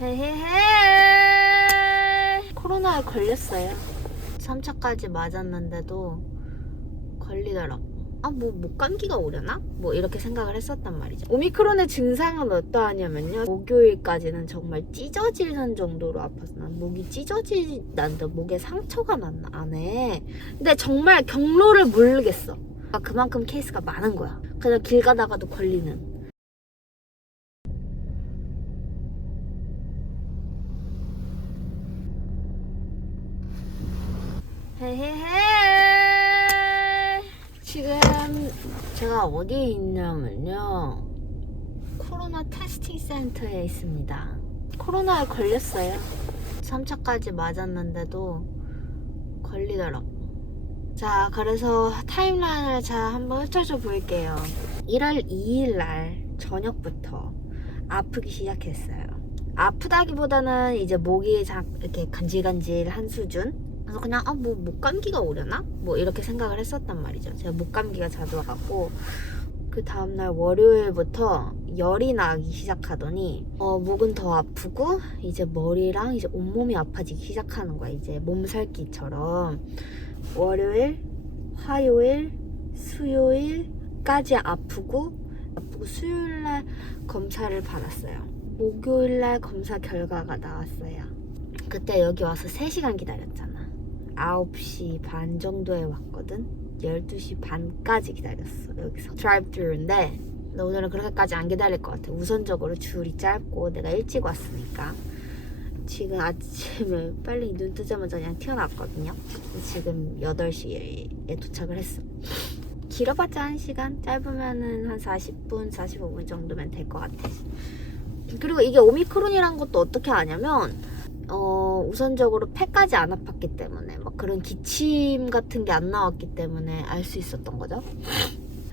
헤헤헤. 코로나에 걸렸어요? 3차까지 맞았는데도 걸리더라고. 아 뭐 목 감기가 오려나? 뭐 이렇게 생각을 했었단 말이죠. 오미크론의 증상은 어떠하냐면요. 목요일까지는 정말 찢어지는 정도로 아파서 난 목이 찢어진다는데 목에 상처가 났나 안에. 근데 정말 경로를 모르겠어. 아, 그만큼 케이스가 많은 거야. 그냥 길 가다가도 걸리는 헤헤헤 지금 제가 어디에 있냐면요. 코로나 테스팅 센터에 있습니다. 코로나에 걸렸어요. 3차까지 맞았는데도 걸리더라고. 자 그래서 타임라인을 자 한번 흩어져 볼게요. 1월 2일 날 저녁부터 아프기 시작했어요. 아프다기보다는 이제 목이 자, 이렇게 간질간질한 수준 그래서 그냥 아 뭐 목감기가 오려나? 뭐 이렇게 생각을 했었단 말이죠. 제가 목감기가 자주 와갖고 그 다음날 월요일부터 열이 나기 시작하더니 어 목은 더 아프고 이제 머리랑 이제 온몸이 아파지기 시작하는 거야. 이제 몸살기처럼 월요일, 화요일, 수요일까지 아프고 아프고 수요일날 검사를 받았어요. 목요일날 검사 결과가 나왔어요. 그때 여기 와서 3시간 기다렸잖아. 9시 반 정도에 왔거든. 12시 반까지 기다렸어. 여기서 드라이브 트루인데 나 오늘은 그렇게까지 안 기다릴 것 같아. 우선적으로 줄이 짧고 내가 일찍 왔으니까. 지금 아침에 빨리 눈 뜨자마자 그냥 튀어나왔거든요. 지금 8시에 도착을 했어. 길어봤자 1시간, 짧으면은 한 40분, 45분 정도면 될 것 같아. 그리고 이게 오미크론이란 것도 어떻게 아냐면 어, 우선적으로 폐까지 안 아팠기 때문에 막 그런 기침 같은 게 안 나왔기 때문에 알 수 있었던 거죠.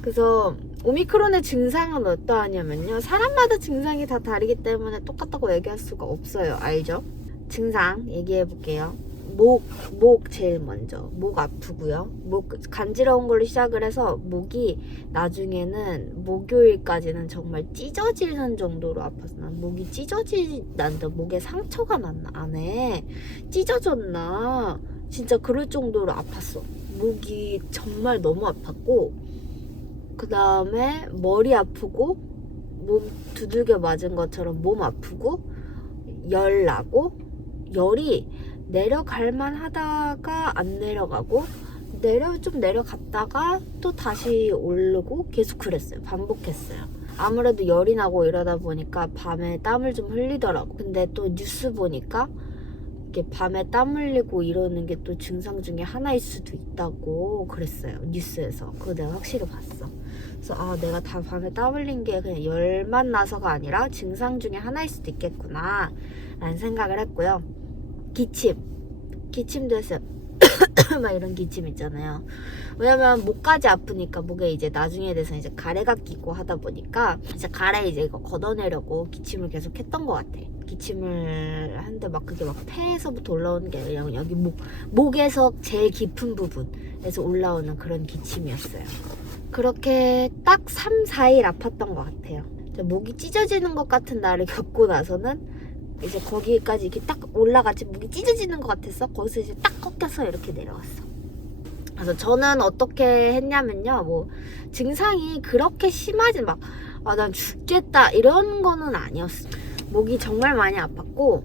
그래서 오미크론의 증상은 어떠하냐면요. 사람마다 증상이 다 다르기 때문에 똑같다고 얘기할 수가 없어요. 알죠? 증상 얘기해 볼게요. 목, 목 제일 먼저. 목 아프고요. 목 간지러운 걸로 시작을 해서 목이 나중에는 목요일까지는 정말 찢어지는 정도로 아파서 난 목이 찢어진다는데 목에 상처가 났나 안에 찢어졌나 진짜 그럴 정도로 아팠어. 목이 정말 너무 아팠고 그 다음에 머리 아프고 몸 두들겨 맞은 것처럼 몸 아프고 열 나고 열이 내려갈 만 하다가 안 내려가고 내려 좀 내려갔다가 또 다시 오르고 계속 그랬어요. 반복했어요. 아무래도 열이 나고 이러다 보니까 밤에 땀을 좀 흘리더라고. 근데 또 뉴스 보니까 이렇게 밤에 땀 흘리고 이러는 게 또 증상 중에 하나일 수도 있다고 그랬어요. 뉴스에서. 그거 내가 확실히 봤어. 그래서 아 내가 다 밤에 땀 흘린 게 그냥 열만 나서가 아니라 증상 중에 하나일 수도 있겠구나 라는 생각을 했고요. 기침. 기침도 했어요. 막 이런 기침 있잖아요. 왜냐면 목까지 아프니까 목에 이제 나중에 돼서 이제 가래가 끼고 하다 보니까 이제 가래 이제 이거 걷어내려고 기침을 계속 했던 것 같아. 기침을 하는데 막 그게 막 폐에서부터 올라오는 게 아니라 여기 목, 목에서 제일 깊은 부분에서 올라오는 그런 기침이었어요. 그렇게 딱 3, 4일 아팠던 것 같아요. 목이 찢어지는 것 같은 날을 겪고 나서는 이제 거기까지 이렇게 딱 올라가지 목이 찢어지는 것 같았어. 거기서 이제 딱 꺾여서 이렇게 내려왔어. 그래서 저는 어떻게 했냐면요. 뭐 증상이 그렇게 심하진 막, 아, 난 죽겠다. 이런 거는 아니었어. 목이 정말 많이 아팠고,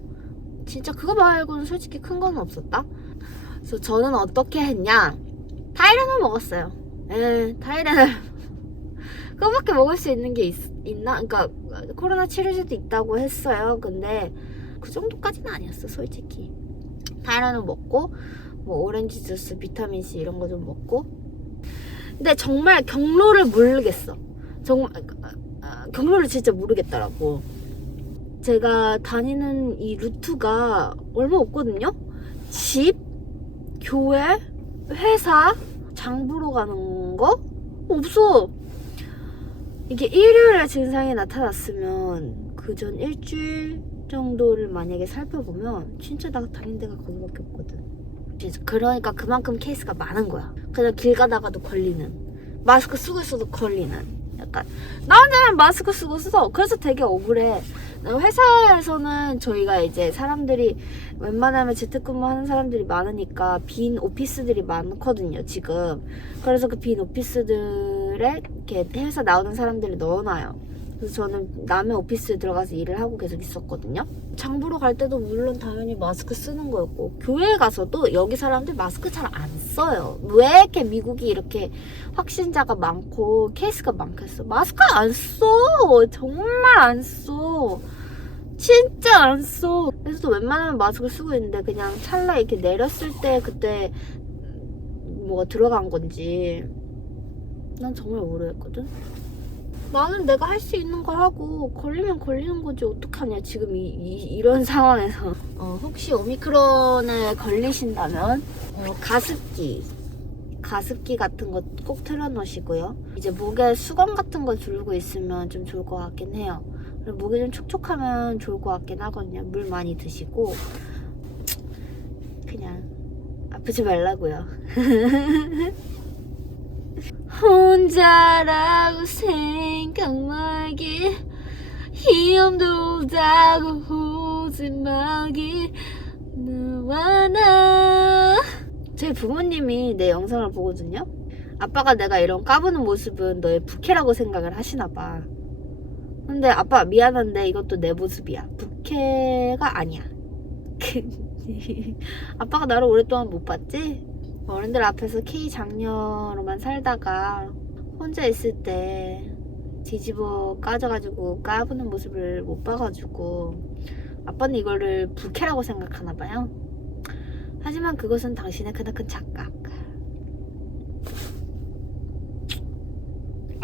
진짜 그거 말고는 솔직히 큰 건 없었다. 그래서 저는 어떻게 했냐. 타이레놀 먹었어요. 에, 타이레놀. 그거밖에 먹을 수 있는 게 있, 있나? 그러니까 코로나 치료제도 있다고 했어요. 근데 그 정도까지는 아니었어, 솔직히. 타이레놀 먹고 뭐 오렌지 주스, 비타민 C 이런 거 좀 먹고. 근데 정말 경로를 모르겠어. 정말 아, 경로를 진짜 모르겠더라고. 제가 다니는 이 루트가 얼마 없거든요. 집, 교회, 회사, 장 보러 가는 거 없어. 이게 일요일에 증상이 나타났으면 그 전 일주일 정도를 만약에 살펴보면 진짜 나 다닌 데가 거기밖에 없거든. 그러니까 그만큼 케이스가 많은 거야. 그냥 길 가다가도 걸리는. 마스크 쓰고 있어도 걸리는. 약간 나 혼자만 마스크 쓰고 있어. 그래서 되게 억울해. 회사에서는 저희가 이제 사람들이 웬만하면 재택근무하는 사람들이 많으니까 빈 오피스들이 많거든요 지금. 그래서 그 빈 오피스들 에 이렇게 회사 나오는 사람들을 넣어놔요. 그래서 저는 남의 오피스에 들어가서 일을 하고 계속 있었거든요. 장 보러 갈 때도 물론 당연히 마스크 쓰는 거였고 교회 가서도 여기 사람들 마스크 잘 안 써요. 왜 이렇게 미국이 이렇게 확진자가 많고 케이스가 많겠어? 마스크 안 써. 정말 안 써. 진짜 안 써. 그래서 또 웬만하면 마스크 쓰고 있는데 그냥 찰나 이렇게 내렸을 때 그때 뭐가 들어간 건지 난 정말 모르겠거든. 나는 내가 할 수 있는 걸 하고 걸리면 걸리는 거지 어떡하냐 지금 이, 이, 런 상황에서. 어, 혹시 오미크론에 걸리신다면 어, 가습기 가습기 같은 거 꼭 틀어놓으시고요. 이제 목에 수건 같은 거 두르고 있으면 좀 좋을 것 같긴 해요. 목이 좀 촉촉하면 좋을 것 같긴 하거든요. 물 많이 드시고. 그냥 아프지 말라고요 혼자라고 생각 말기 힘도 없다고 오지 말기 너와 나. 저희 부모님이 내 영상을 보거든요. 아빠가 내가 이런 까부는 모습은 너의 부캐라고 생각을 하시나 봐. 근데 아빠 미안한데 이것도 내 모습이야. 부캐가 아니야. 아빠가 나를 오랫동안 못 봤지? 어른들 앞에서 K 장녀로만 살다가 혼자 있을 때 뒤집어 까져가지고 까부는 모습을 못 봐가지고 아빠는 이거를 부캐라고 생각하나 봐요. 하지만 그것은 당신의 크나큰 착각.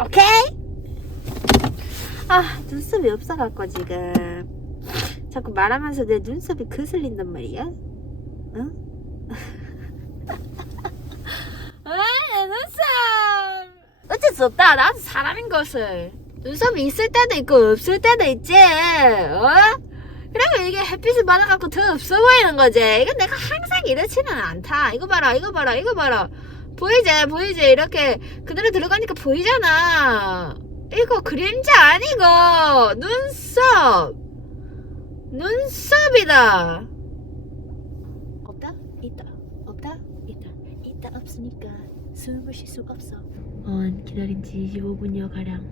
오케이? 아 눈썹이 없어갖고 지금 자꾸 말하면서 내 눈썹이 거슬린단 말이야. 응? 왜 눈썹? 어쩔 수 없다. 나도 사람인 것을. 눈썹이 있을 때도 있고 없을 때도 있지. 어? 그러면 이게 햇빛을 받아갖고 더 없어 보이는 거지. 이건 내가 항상 이렇지는 않다. 이거 봐라, 이거 봐라, 이거 봐라. 보이지, 보이지. 이렇게 그대로 들어가니까 보이잖아. 이거 그림자 아니고 눈썹. 눈썹이다. 없다? 있다. 없다? 있다. 있다 없으니까 숨을 쉴 수가 없어. 언 기다린 지 15분여 가량.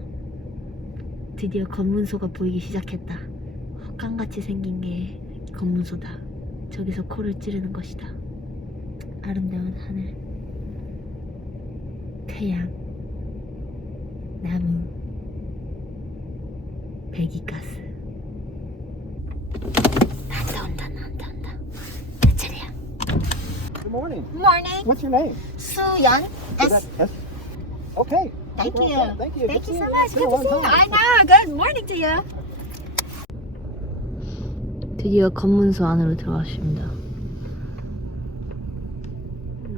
드디어 검문소가 보이기 시작했다. 헛간같이 생긴 게 검문소다. 저기서 코를 찌르는 것이다. 아름다운 하늘, 태양, 나무, 배기가스. 나한테 온다, 나한테 온다. 내 차례야. Good morning. Morning. What's your name? 수연. That- yes. Okay. Thank you. Thank you. Thank you so much. Good to see you. I know. Good morning to you. 드디어 검문소 안으로 들어왔습니다.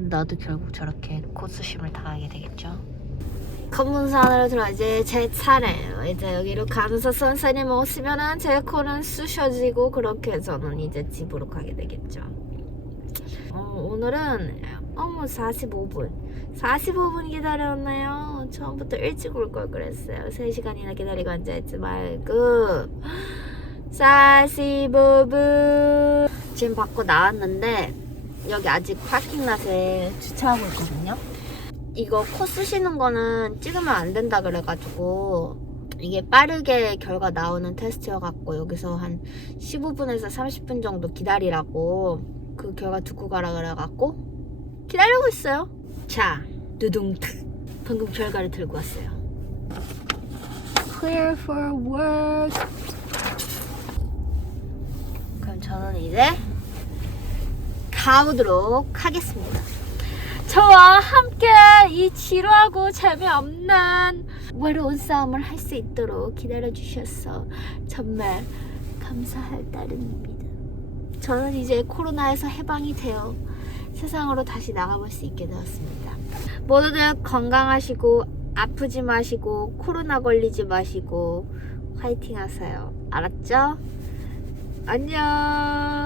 나도 결국 저렇게 코수심을 당하게 되겠죠. 검문소 안으로 들어 이제 제 차례예요. 이제 여기로 가면서 선생님 오시면은 제 코는 쑤셔지고 그렇게 저는 이제 집으로 가게 되겠죠. 어, 오늘은 어머 45분. 45분 기다렸나요? 처음부터 일찍 올 걸 그랬어요. 3시간이나 기다리고 앉아있지 말고. 45분. 지금 밖으로 나왔는데 여기 아직 파킹랏에 주차하고 있거든요. 이거 코 쑤시는 거는 찍으면 안 된다 그래가지고 이게 빠르게 결과 나오는 테스트여갖고 여기서 한 15분에서 30분 정도 기다리라고 그 결과 듣고 가라 그래갖고 기다리고 있어요. 자, 두둥탁. 방금 결과를 들고 왔어요. Clear for work. 그럼 저는 이제 가보도록 하겠습니다. 저와 함께 이 지루하고 재미없는 외로운 싸움을 할 수 있도록 기다려주셔서 정말 감사할 따름입니다. 저는 이제 코로나에서 해방이 되어 세상으로 다시 나가볼 수 있게 되었습니다. 모두들 건강하시고 아프지 마시고 코로나 걸리지 마시고 화이팅 하세요. 알았죠? 안녕.